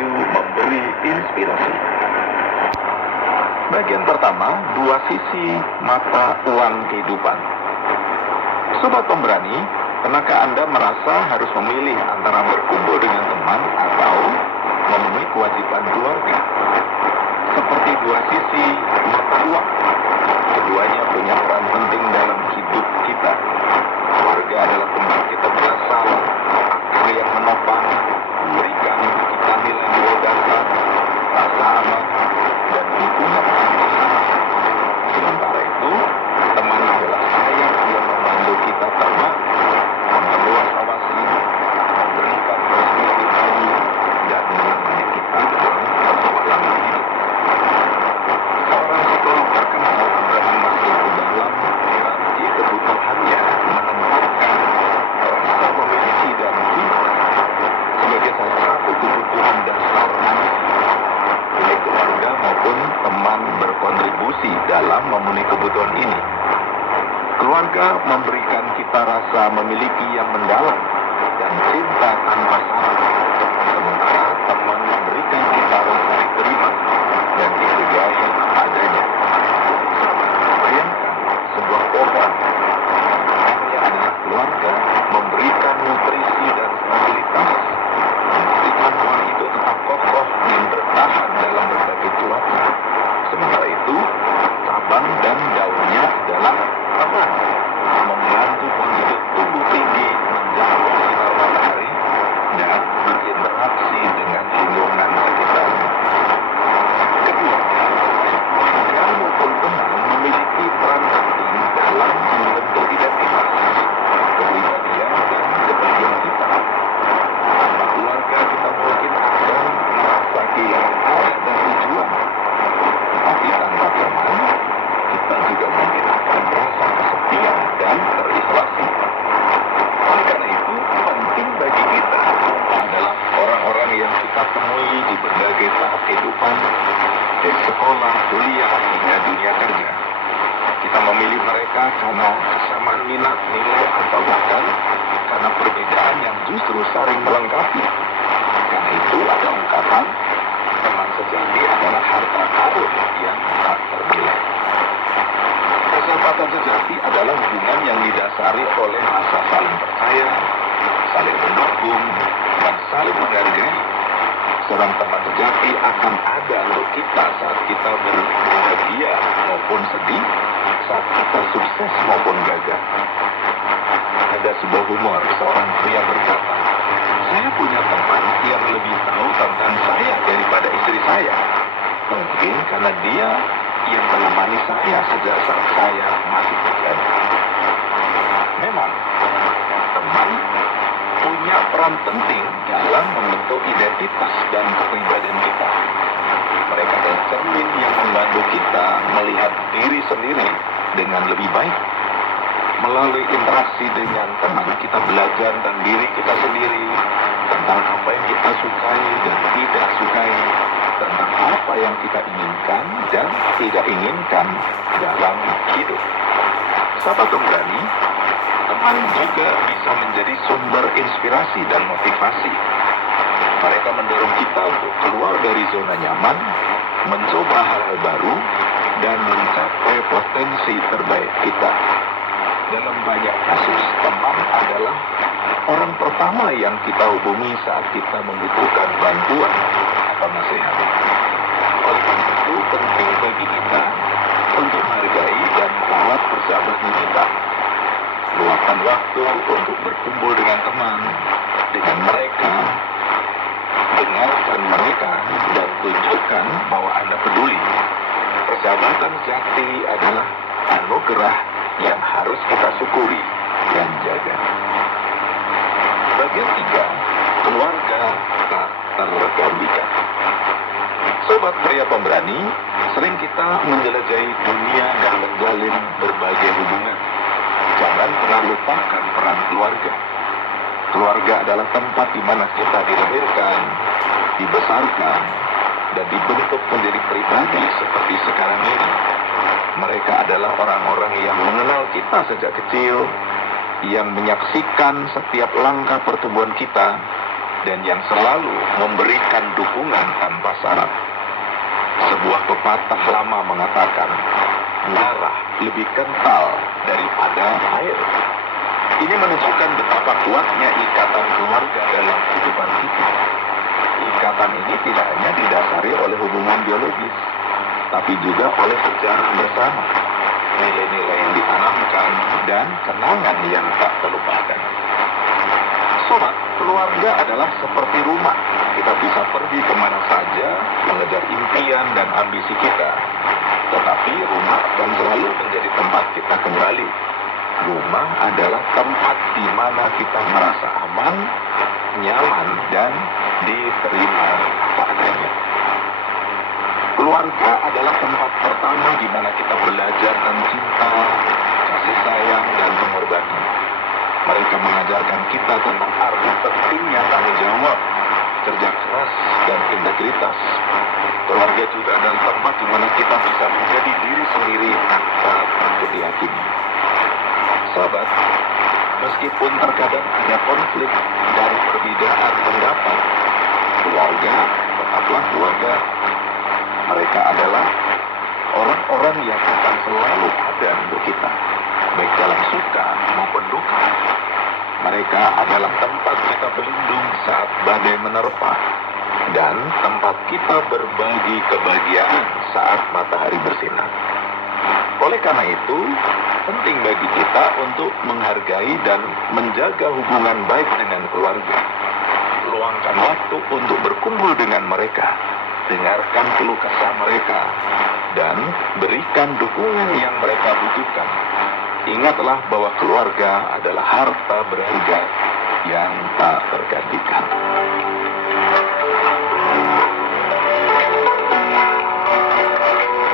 menuju memberi inspirasi. Bagian pertama, dua sisi mata uang kehidupan. Sobat Pemberani, pernahkah Anda merasa harus memilih antara berkumpul dengan teman atau memenuhi kewajiban keluarga? Seperti dua sisi mata uang, keduanya punya peran penting dalam hidup kita. Keluarga adalah tempat kita berasal, akar yang menopang, memberikan kita nilai-nilai dasar, rasa aman, dan dukungan. Sementara itu, teman adalah sayap yang membantu kita terbang, memperluas wawasan, memberikan perspektif baru, dan menemani kita dalam perjalanan hidup. Seorang psikolog terkenal, Abraham Maslow, dalam hierarki kebutuhannya menempatkan rasa memiliki dan cinta sebagai salah satu kebutuhan dasar manusia. Baik keluarga maupun teman berkontribusi dalam memenuhi kebutuhan ini. Keluarga memberikan kita rasa memiliki yang mendalam dan cinta tanpa syarat. Sementara teman memberikan kita rasa diterima dan dihargai adanya. Bayangkan sebuah pohon, buahnya adalah keluarga, memberikan nutrisi dan stabilitas, memastikan pohon itu tetap kokoh dan bertahan dalam berbagai cuaca. Sementara itu, cabang dan daunnya adalah teman, membantu pohon itu tumbuh tinggi, menjangkau sinar matahari, dan berinteraksi dengan lingkungan sekitarnya. Kedua, keluarga maupun teman memiliki peran penting dalam membentuk identitas, kepribadian, dan kebahagiaan kita. Tanpa keluarga, kita mungkin akan merasa kehilangan arah dan tujuan. Tapi tanpa teman, kita juga mungkin akan merasa kesepian dan terisolasi. Oleh karena itu, penting bagi kita adalah orang-orang yang kita temui di berbagai tahap kehidupan, dari sekolah, kuliah, hingga dunia kerja. Kita memilih mereka karena kesamaan minat, nilai, atau bahkan karena perbedaan yang justru saling melengkapi. Karena itu ada ungkapan, teman sejati adalah harta karun yang tak ternilai. Persahabatan sejati adalah hubungan yang didasari oleh rasa saling percaya, saling mendukung, dan saling menghargai. Seorang teman sejati akan ada untuk kita saat kita berbahagia maupun sedih, saat kita sukses maupun gagal. Ada sebuah humor, seorang pria berkata, "Saya punya teman yang lebih tahu tentang saya daripada istri saya. Mungkin karena dia yang menemani saya sejak saat saya masih terjadi." Memang, teman punya peran penting dalam membentuk identitas dan kepribadian kita. Mereka adalah cermin yang membantu kita melihat diri sendiri dengan lebih baik. Melalui interaksi dengan teman, kita belajar tentang diri kita sendiri, tentang apa yang kita sukai dan tidak sukai, tentang apa yang kita inginkan dan tidak inginkan dalam hidup. Sahabat Pemberani, teman juga bisa menjadi sumber inspirasi dan motivasi. Mereka mendorong kita untuk keluar dari zona nyaman, mencoba hal-hal baru, dan mencapai potensi terbaik kita. Dalam banyak kasus, teman adalah orang pertama yang kita hubungi saat kita membutuhkan bantuan atau nasihat. Oleh karena itu, penting bagi kita untuk menghargai dan merawat persahabatan kita. Luangkan waktu untuk berkumpul dengan teman, dengan mereka, dengarkan mereka, dan tunjukkan bahwa Anda peduli. Persahabatan sejati adalah anugerah yang harus kita syukuri dan jaga. Bagian 3, keluarga tak tergantikan. Sobat pria pemberani, sering kita menjelajahi dunia dan menjalin berbagai hubungan. Jangan pernah lupakan peran keluarga. Keluarga adalah tempat di mana kita dilahirkan, dibesarkan, dan dibentuk menjadi pribadi seperti sekarang ini. Mereka adalah orang-orang yang mengenal kita sejak kecil, yang menyaksikan setiap langkah pertumbuhan kita, dan yang selalu memberikan dukungan tanpa syarat. Sebuah pepatah lama mengatakan, darah lebih kental daripada air. Ini menunjukkan betapa kuatnya ikatan keluarga dalam kehidupan kita. Ikatan ini tidak hanya didasari oleh hubungan biologis, tapi juga oleh sejarah bersama, nilai-nilai yang ditanamkan, dan kenangan yang tak terlupakan. Sobat, keluarga adalah seperti rumah. Kita bisa pergi kemana saja, mengejar impian dan ambisi kita. Tetapi rumah akan selalu menjadi tempat kita kembali. Rumah adalah tempat di mana kita merasa aman, nyaman, dan diterima apa adanya. Keluarga adalah tempat pertama di mana kita belajar tentang cinta, kasih sayang, dan pengorbanan. Mereka mengajarkan kita tentang arti pentingnya tanggung jawab, kerja keras, dan integritas. Keluarga juga adalah tempat di mana kita bisa menjadi diri sendiri tanpa takut dihakimi. Sahabat, meskipun terkadang ada konflik dan perbedaan pendapat, keluarga tetaplah keluarga. Mereka adalah orang-orang yang akan selalu ada untuk kita, baik dalam suka maupun duka. Mereka adalah tempat kita berlindung saat badai menerpa, dan tempat kita berbagi kebahagiaan saat matahari bersinar. Oleh karena itu, penting bagi kita untuk menghargai dan menjaga hubungan baik dengan keluarga. Luangkan waktu untuk berkumpul dengan mereka, dengarkan keluh kesah mereka, dan berikan dukungan yang mereka butuhkan. Ingatlah bahwa keluarga adalah harta berharga yang tak tergantikan.